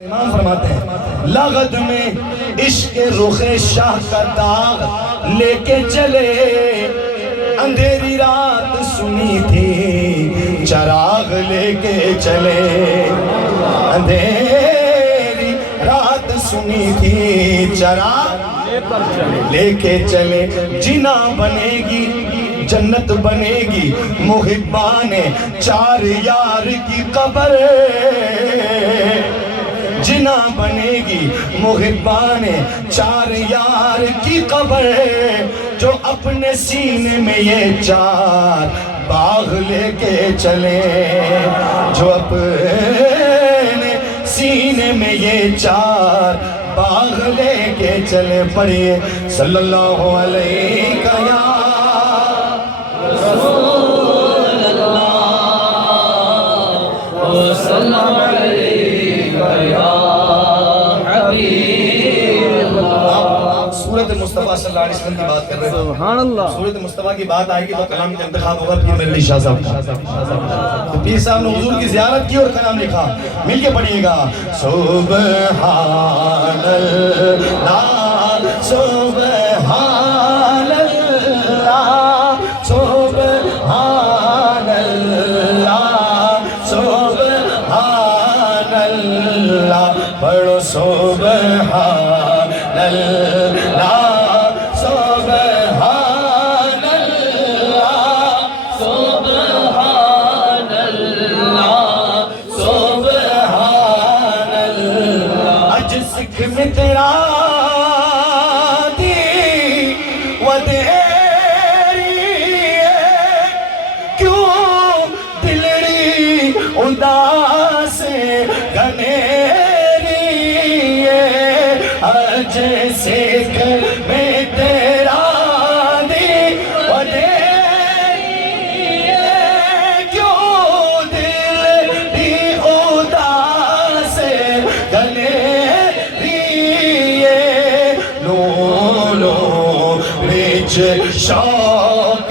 امام فرماتے ہیں لغت میں عشق رخ شاہ کا داغ لے کے چلے، اندھیری رات سنی تھی چراغ لے کے چلے، اندھیری رات سنی تھی چراغ لے کے چلے، جنا بنے گی جنت بنے گی محبان چار یار کی قبر، جنا بنے گی محبان چار یار کی قبر، جو اپنے سینے میں یہ چار باغ لے کے چلے، جو اپنے سینے میں یہ چار باغ لے کے چلے۔ پڑھئے صلی اللہ علیہ رسول اللہ وسلم سورت مصطفیٰ صلی اللہ علیہ وسلم کی بات کر رہے ہیں، سبحان اللہ۔ سورت مصطفیٰ کی بات آئے گی تو کلام کا انتخاب ہوگا پیر ملی شاہ صاحب کا، تو پیر صاحب نے حضور کی زیارت کی اور کلام لکھا، مل کے پڑھئے گا سبحان اللہ سبحان اللہ سبحان اللہ سبحان اللہ، پڑھو سبحان اللہ سبحان اللہ سبحان اللہ سبحان اللہ، اج سکھ مترا دی و دیری کیوں دلڑی اداس گھنیری، اج سکھ میں تیرا دی و دیری کیوں دلڑی اداس گھنیری، لو لو رچ شوق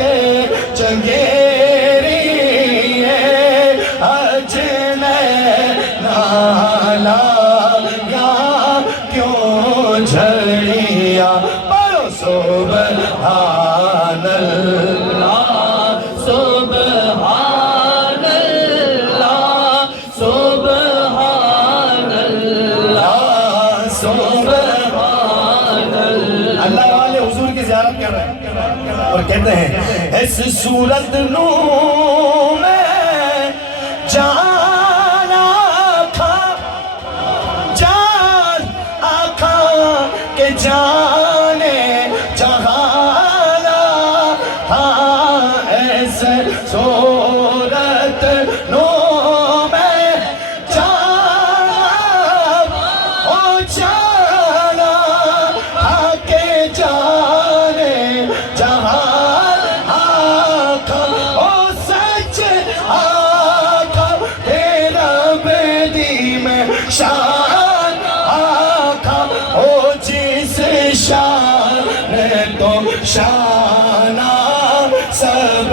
چنگیری، اج نالا یا کیوں جھڑیاں، پڑھو سبحان اللہ سبحان اللہ سبحان اللہ سبحان اللہ۔ اللہ والے حضور کی زیارت کر رہے ہیں اور کہتے ہیں اس صورت نو میں جان آکھا، جان آکھا کہ جانے جہانا، ہاں ایسے صورت نو میں جان او جانا، ہاں کہ جانے جہان آکھا، او سچ آکھا تیرا بیدی میں شان آکھا، او جس شان تو شانہ سب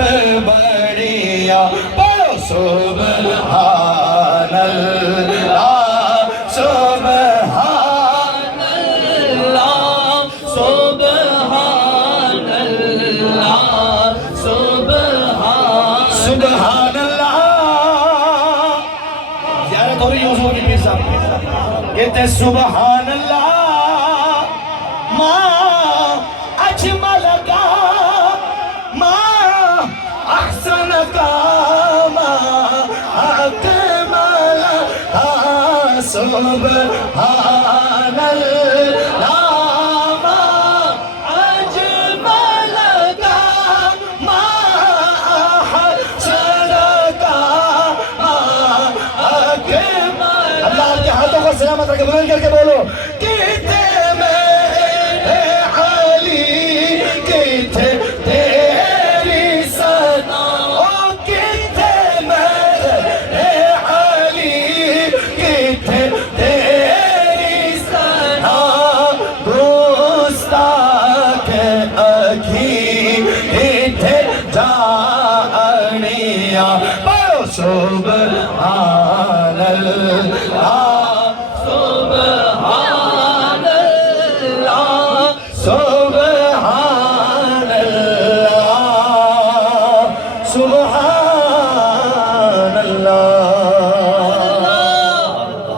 بڑیا، پڑھو سبحان اللہ سبحان اللہ سبحان اللہ سبحان اللہ۔ زیارت ہو رہی ہے حضور کی پیر صاحب، کہتے ہیں سبحان اللہ ما اجمل کا ما احسن کا ما اکمل کا، سبحان اللہ ما اجمل کا ما احسن کا ما اکمل۔ اللہ کے ہاتھوں کو سلامت رکھے، بلند کر کے بولو